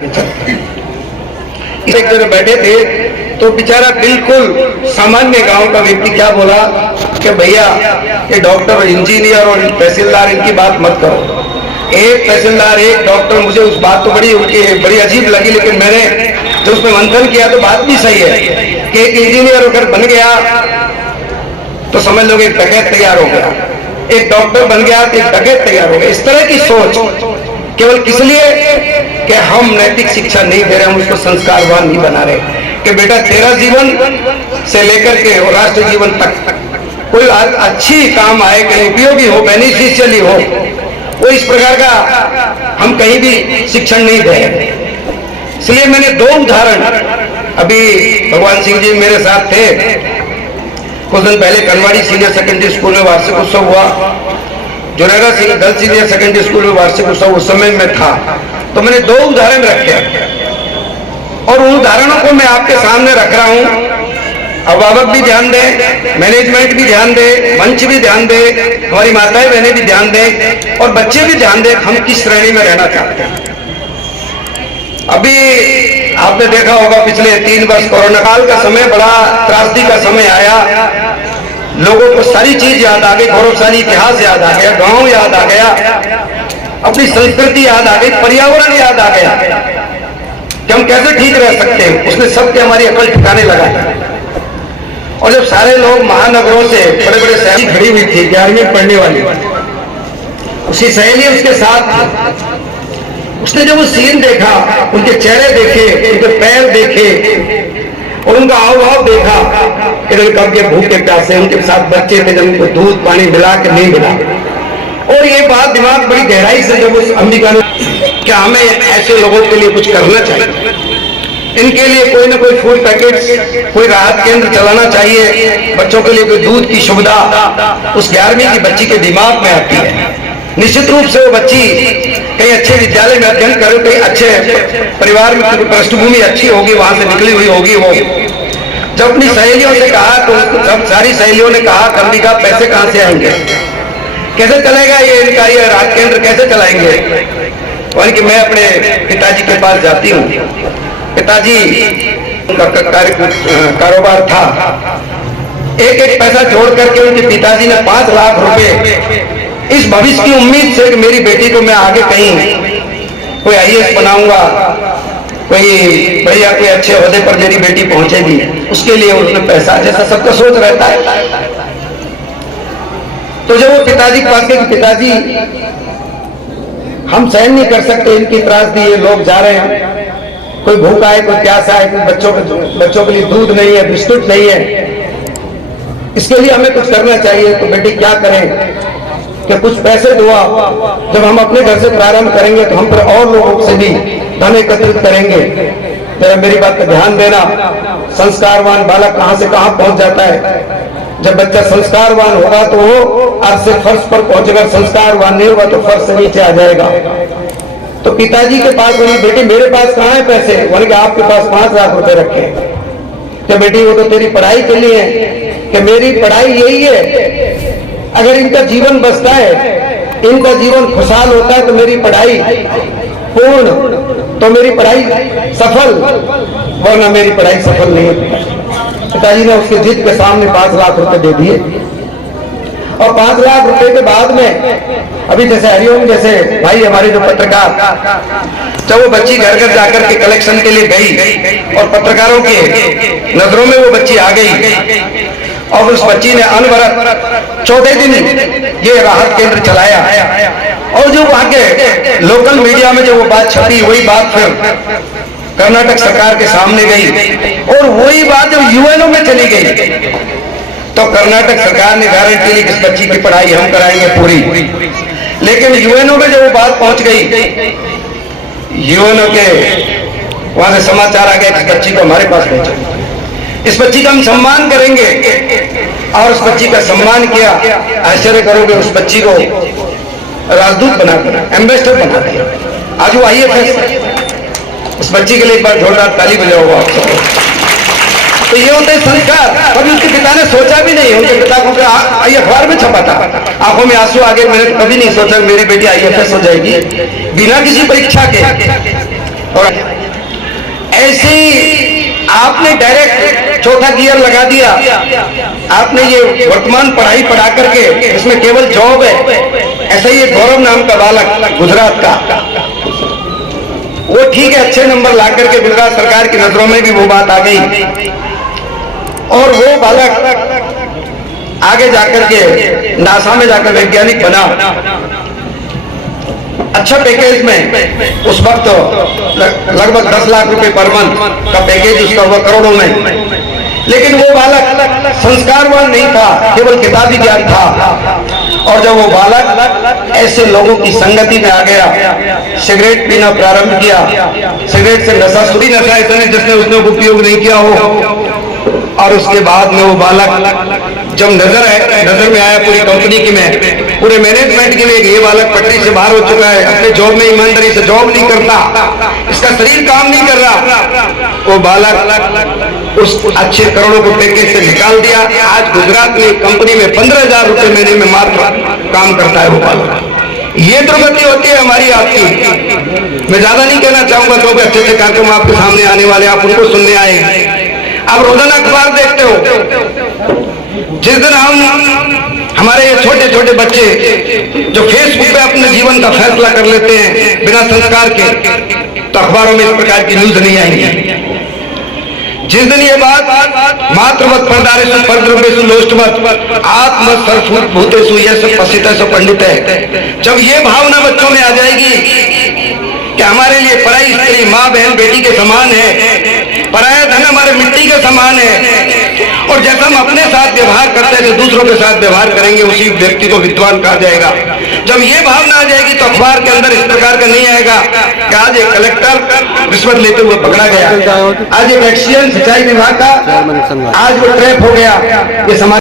एक जगह बैठे थे तो बेचारा बिल्कुल सामान्य गांव का व्यक्ति क्या बोला कि भैया ये डॉक्टर इंजीनियर और तहसीलदार इनकी बात मत करो। एक तहसीलदार एक डॉक्टर, मुझे उस बात तो बड़ी अजीब लगी, लेकिन मैंने जो उसमें मंथन किया तो बात भी सही है कि एक इंजीनियर अगर बन गया तो समझ लो एक डकैत तैयार हो गया, एक डॉक्टर बन गया तो एक डकैत तैयार हो गया। इस तरह की सोच केवल किस लिए कि हम नैतिक शिक्षा नहीं दे रहे, हम उसको संस्कारवान नहीं बना रहे कि बेटा तेरा जीवन से लेकर के और राष्ट्र जीवन तक कोई अच्छी काम आए, कहीं उपयोगी हो, बेनिफिशियली हो, वो इस प्रकार का हम कहीं भी शिक्षण नहीं दे रहे। इसलिए मैंने दो उदाहरण, अभी भगवान सिंह जी मेरे साथ थे, कुछ दिन पहले कनवाड़ी सीनियर सेकेंडरी स्कूल में वार्षिक उत्सव हुआ, Jorega Singh girls senior secondary school में वार्षिक उत्सव उस समय में था, तो मैंने दो उदाहरण रखे और उन उदाहरणों को मैं आपके सामने रख रहा हूं। अभिभावक भी ध्यान दें, मैनेजमेंट भी ध्यान दे, मंच भी ध्यान दे, हमारी माताएं बहनें भी ध्यान दें और बच्चे भी ध्यान दें हम किस श्रेणी में रहना चाहते हैं। अभी आपने देखा होगा पिछले 3 वर्ष कोरोना काल का समय बड़ा त्रासदी का समय आया, लोगों को सारी चीज याद आ गई, गौरवशाली इतिहास याद आ गया, गांव याद आ गया, अपनी संस्कृति याद आ गई, पर्यावरण याद आ गया कि हम कैसे ठीक रह सकते हैं। उसने सबके हमारी अकल ठिकाने लगा। और जब सारे लोग महानगरों से बड़े बड़े सहेली खड़ी हुई थी 11वीं में पढ़ने वाली, उसकी सहेली उसके साथ थी, उसने जब वो सीन देखा, उनके चेहरे देखे, उनके पैर देखे और उनका हाव भाव देखा, इधर कब के भूखे प्यासे, उनके साथ बच्चे थे जब उनको दूध पानी मिला के नहीं मिला, और ये बात दिमाग बड़ी गहराई से जब उस अंबिका ने, क्या हमें ऐसे लोगों के लिए कुछ करना चाहिए, इनके लिए कोई ना कोई फूड पैकेट्स, कोई राहत केंद्र चलाना चाहिए, बच्चों के लिए कोई दूध की सुविधा उस 11वीं की बच्ची के दिमाग में आती है। निश्चित रूप से वो बच्ची कहीं अच्छे विद्यालय में अध्ययन करे, कहीं अच्छे परिवार में पृष्ठभूमि अच्छी होगी, वहां से निकली हुई होगी। वो जब अपनी सहेलियों से कहा तो सब सारी सहेलियों ने कहा अंबिका पैसे कहां से आएंगे, कैसे चलेगा ये इनका ये राहत केंद्र कैसे चलाएंगे। और कि मैं अपने पिताजी के पास जाती हूँ, पिताजी का कारोबार था, एक एक पैसा जोड़ करके उनके पिताजी ने 5 लाख रुपए इस भविष्य की उम्मीद से कि मेरी बेटी को मैं आगे कहीं कोई IAS बनाऊंगा, कोई बढ़िया कोई अच्छे ओहदे पर मेरी बेटी पहुंचेगी, उसके लिए उन्होंने पैसा, जैसा सबका सोच रहता है। तो जब वो पिताजी के पास गए कि पिताजी हम सहन नहीं कर सकते इनकी त्रासदी, ये लोग जा रहे हैं, कोई भूखा है, कोई प्यासा है, कोई बच्चों के लिए दूध नहीं है, बिस्कुट नहीं है, इसके लिए हमें कुछ करना चाहिए। तो बेटी क्या करें कि कुछ पैसे दो, जब हम अपने घर से प्रारंभ करेंगे तो हम पर और लोगों से भी धन एकत्रित करेंगे। जरा मेरी बात पर ध्यान देना, संस्कारवान बालक कहां से कहां पहुंच जाता है। जब बच्चा संस्कारवान होगा तो वो आज से फर्श पर पहुंचेगा, संस्कारवान नहीं होगा तो फर्श से नीचे आ जाएगा। तो पिताजी के पास बोली बेटी मेरे पास कहां है पैसे, बोले कि आपके पास 5 लाख रुपए रखे। तो बेटी वो तो तेरी पढ़ाई के लिए है, कि मेरी पढ़ाई यही है, अगर इनका जीवन बसता है, इनका जीवन खुशहाल होता है तो मेरी पढ़ाई पूर्ण, तो मेरी पढ़ाई सफल, वरना मेरी पढ़ाई सफल नहीं है। पिताजी ने उसके जिद के सामने 5 लाख रुपए दे दिए और 5 लाख रुपए के बाद में अभी जैसे हरिओम जैसे भाई हमारे जो पत्रकार, जब वो बच्ची घर घर जाकर के कलेक्शन के लिए गई और पत्रकारों की नजरों में वो बच्ची आ गई और उस बच्ची ने अनवरत 14 दिन ये राहत केंद्र चलाया और जो वहां के लोकल मीडिया में जो वो बात छपी, वही बात फिर कर्नाटक सरकार के सामने गई और वही बात जब UNO में चली गई तो कर्नाटक सरकार ने गारंटी ली कि इस बच्ची की पढ़ाई हम कराएंगे पूरी। लेकिन UNO में जब वो बात पहुंच गई, UNO के वहां से समाचार आ गया कि इस बच्ची को हमारे पास भेजो, इस बच्ची का हम सम्मान करेंगे। और उस बच्ची का सम्मान किया। आश्चर्य करोगे, उस बच्ची को राजदूत बना दिया, एम्बेसडर बना दिया, आज वो IAS। उस बच्ची के लिए एक बार जोरदार ताली बजाओ आप सब। तो ये होते संस्कार, कभी उसके पिता ने सोचा भी नहीं, उनके पिता को अखबार में छपा था, आंखों में आंसू आ गए, मैंने कभी नहीं सोचा मेरी बेटी IAS हो जाएगी बिना किसी परीक्षा के। और ऐसी आपने डायरेक्ट चौथा गियर लगा दिया। आपने ये वर्तमान पढ़ाई पढ़ा करके इसमें केवल जॉब है। ऐसा ही एक गौरव नाम का बालक गुजरात का, वो ठीक है अच्छे नंबर ला करके गुजरात सरकार की नजरों में भी वो बात आ गई, और वो बालक आगे जाकर के नासा में जाकर वैज्ञानिक बना, अच्छा पैकेज में, उस वक्त लगभग 10 लाख रुपए पर मंथ का पैकेज उसका हुआ, करोड़ों में। लेकिन वो बालक संस्कारवान नहीं था, केवल किताबी ज्ञान था। और जब वो बालक ऐसे लोगों की संगति में आ गया, सिगरेट पीना प्रारंभ किया, सिगरेट से नशा, सुरी नशा ऐसा नहीं जिसने उसने उपयोग नहीं किया हो। और उसके बाद में वो बालक जब नजर में आया पूरी कंपनी की में, पूरे मैनेजमेंट के लिए ये बालक पटरी से बाहर हो चुका है, अपने जॉब में ईमानदारी से जॉब नहीं करता, इसका शरीर काम नहीं कर रहा। वो बालक उस अच्छे करोड़ों को पैकेज से निकाल दिया। आज गुजरात में कंपनी में 15,000 रुपए महीने में मात्र काम करता है वो बालक। ये दुर्गति होती है हमारी आपकी। मैं ज्यादा नहीं कहना चाहूंगा, क्योंकि अच्छे अच्छे कार्यक्रम आपके सामने आने वाले, आप उनको सुनने आए। आप रोजाना अखबार देखते हो, जिस दिन हमारे ये छोटे छोटे बच्चे जो फेसबुक पे अपने जीवन का फैसला कर लेते हैं बिना संस्कार के, तो अखबारों में इस प्रकार की न्यूज नहीं आएंगी। जिस दिन ये बात मातृवत परदारेषु परद्रव्येषु लोष्टवत आत्मवत् सर्वभूतेषु यस्य पश्यति पंडित है, जब ये भावना बच्चों में आ जाएगी कि हमारे लिए पराई स्त्री माँ बहन बेटी के समान है, पराया धन हमारे मिट्टी के समान है, और जैसा हम अपने साथ व्यवहार करते हैं दूसरों के साथ व्यवहार करेंगे, उसी व्यक्ति को विद्वान कहा जाएगा। जब ये भावना आ जाएगी तो अखबार के अंदर इस प्रकार का नहीं आएगा कि आज एक कलेक्टर रिश्वत लेते हुए पकड़ा गया, आज एक एक्सीडेंट सिंचाई विभाग का आज वो ट्रैप हो गया, ये समाज